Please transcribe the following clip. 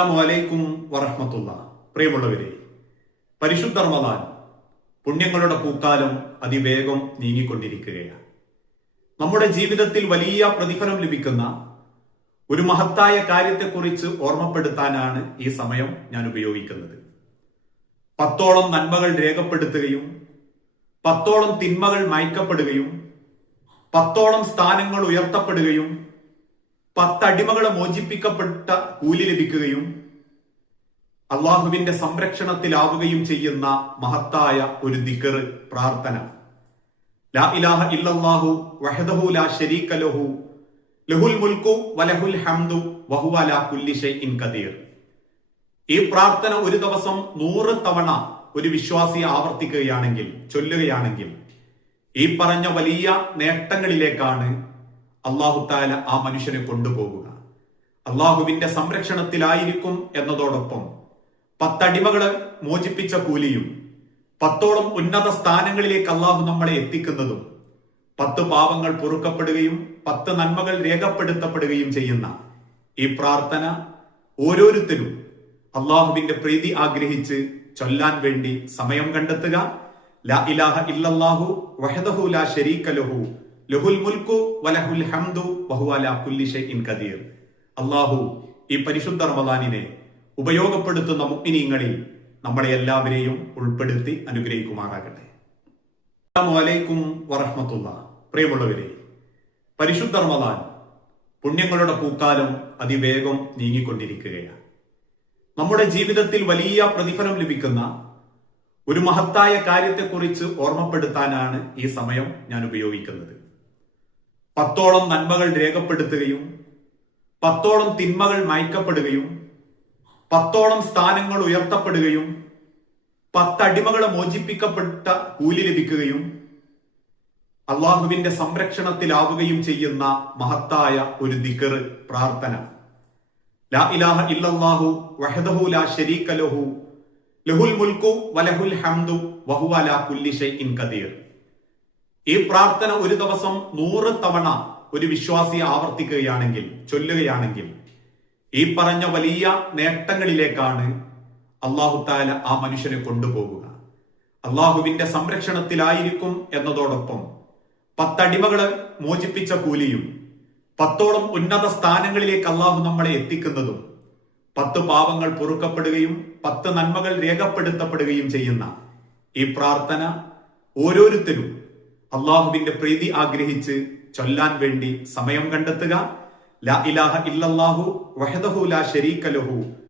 അസ്സലാമു വറഹ്മത്തുള്ളാഹി. പ്രിയമുള്ളവരെ, പരിശുദ്ധ റമദാൻ പുണ്യങ്ങളുടെ പൂക്കാലം അതിവേഗം നീങ്ങിക്കൊണ്ടിരിക്കുകയാണ്. നമ്മുടെ ജീവിതത്തിൽ വലിയ പ്രതിഫലം ലഭിക്കുന്ന ഒരു മഹത്തായ കാര്യത്തെക്കുറിച്ച് ഓർമ്മപ്പെടുത്താനാണ് ഈ സമയം ഞാൻ ഉപയോഗിക്കുന്നത്. 10ഓളം നന്മകൾ രേഖപ്പെടുത്തുകയും 10ഓളം തിന്മകൾ മായ്ക്കപ്പെടുകയും 10ഓളം സ്ഥാനങ്ങൾ ഉയർത്തപ്പെടുകയും 10 അടിമകളെ മോചിപ്പിക്കപ്പെട്ട കൂലി ലഭിക്കുകയും അള്ളാഹുവിന്റെ സംരക്ഷണത്തിലാവുകയും ചെയ്യുന്ന മഹത്തായ ഒരു ദിക്ർ, പ്രാർത്ഥന. ലാ ഇലാഹ ഇല്ലല്ലാഹു വഹ്ദഹു ലാ ശരീക ലഹു ലഹുൽ മുൽക്കു വലഹുൽ ഹംദു വഹുവ അലാ കുല്ലി ഷൈഇൻ ഖദീർ. ഈ പ്രാർത്ഥന ഒരു ദിവസം 100 തവണ ഒരു വിശ്വാസി ആവർത്തിക്കുകയാണെങ്കിൽ, ചൊല്ലുകയാണെങ്കിൽ ഈ പറഞ്ഞ വലിയ നേട്ടങ്ങളിലേക്കാണ് അല്ലാഹു തആല ആ മനുഷ്യനെ കൊണ്ടുപോകുക. അള്ളാഹുവിന്റെ സംരക്ഷണത്തിലായിരിക്കും എന്നതോടൊപ്പം 10 അടിമകളെ മോചിപ്പിച്ച കൂലിയും 10ഓളം ഉന്നത സ്ഥാനങ്ങളിലേക്ക് അള്ളാഹു നമ്മളെ എത്തിക്കുന്നതും 10 പാപങ്ങൾ പൊറുക്കപ്പെടുകയും 10 നന്മകൾ രേഖപ്പെടുത്തപ്പെടുകയും ചെയ്യുന്ന ഈ പ്രാർത്ഥന ഓരോരുത്തരും അള്ളാഹുവിന്റെ പ്രീതി ആഗ്രഹിച്ച് ചൊല്ലാൻ വേണ്ടി സമയം കണ്ടെത്തുക. ലാ ഇലാഹ ഇല്ലല്ലാഹു വഹ്ദഹു ലാ ശരീക ലഹു ലഹുൽ മുൽക്കു വലഹുൽ ഹംദു വഹുവ അലാ കുല്ലി ഷൈഇൻ ഖദീർ. അള്ളാഹു ഈ പരിശുദ്ധ റമദാനിനെ ഉപയോഗപ്പെടുത്തുന്ന മുഅ്മിനീങ്ങളിൽ നമ്മളെ എല്ലാവരെയും ഉൾപ്പെടുത്തി അനുഗ്രഹിക്കുമാറാകട്ടെ. അസ്സലാമു വറഹ്മത്തുള്ളാഹി. പ്രിയമുള്ളവരെ, പരിശുദ്ധ റമദാൻ പുണ്യങ്ങളുടെ പൂക്കാലം അതിവേഗം നീങ്ങിക്കൊണ്ടിരിക്കുകയാണ്. നമ്മുടെ ജീവിതത്തിൽ വലിയ പ്രതിഫലം ലഭിക്കുന്ന ഒരു മഹത്തായ കാര്യത്തെക്കുറിച്ച് ഓർമ്മപ്പെടുത്താനാണ് ഈ സമയം ഞാൻ ഉപയോഗിക്കുന്നത്. 10ഓളം നന്മകൾ രേഖപ്പെടുത്തുകയും 10ഓളം തിന്മകൾ മായ്ക്കപ്പെടുകയും 10ഓളം സ്ഥാനങ്ങൾ ഉയർത്തപ്പെടുകയും 10 അടിമകളെ മോചിപ്പിക്കപ്പെട്ട കൂലി ലഭിക്കുകയും അള്ളാഹുവിന്റെ സംരക്ഷണത്തിലാവുകയും ചെയ്യുന്ന മഹത്തായ ഒരു ദിക്ർ, പ്രാർത്ഥന. ലാ ഇലാഹ ഇല്ലല്ലാഹു വഹ്ദഹു ലാ ശരീക ലഹു ലഹുൽ മുൽക്കു വലഹുൽ ഹംദു വഹുവ അലാ കുല്ലി ഷൈഇൻ ഖദീർ. ഈ പ്രാർത്ഥന ഒരു ദിവസം 100 തവണ ഒരു വിശ്വാസി ആവർത്തിക്കുകയാണെങ്കിൽ, ചൊല്ലുകയാണെങ്കിൽ ഈ പറഞ്ഞ വലിയ നേട്ടങ്ങളിലേക്കാണ് അല്ലാഹു തആല ആ മനുഷ്യനെ കൊണ്ടുപോകുക. അള്ളാഹുവിന്റെ സംരക്ഷണത്തിലായിരിക്കും എന്നതോടൊപ്പം 10 അടിമകളെ മോചിപ്പിച്ച കൂലിയും 10ഓളം ഉന്നത സ്ഥാനങ്ങളിലേക്ക് അള്ളാഹു നമ്മളെ എത്തിക്കുന്നതും 10 പാപങ്ങൾ പൊറുക്കപ്പെടുകയും 10 നന്മകൾ രേഖപ്പെടുത്തപ്പെടുകയും ചെയ്യുന്ന ഈ പ്രാർത്ഥന ഓരോരുത്തരും അള്ളാഹുവിന്റെ പ്രീതി ആഗ്രഹിച്ച് ചൊല്ലാൻ വേണ്ടി സമയം കണ്ടെത്തുക. ലാ ഇലാഹ ഇല്ലല്ലാഹു വഹ്ദഹു ലാ ശരീക ലഹു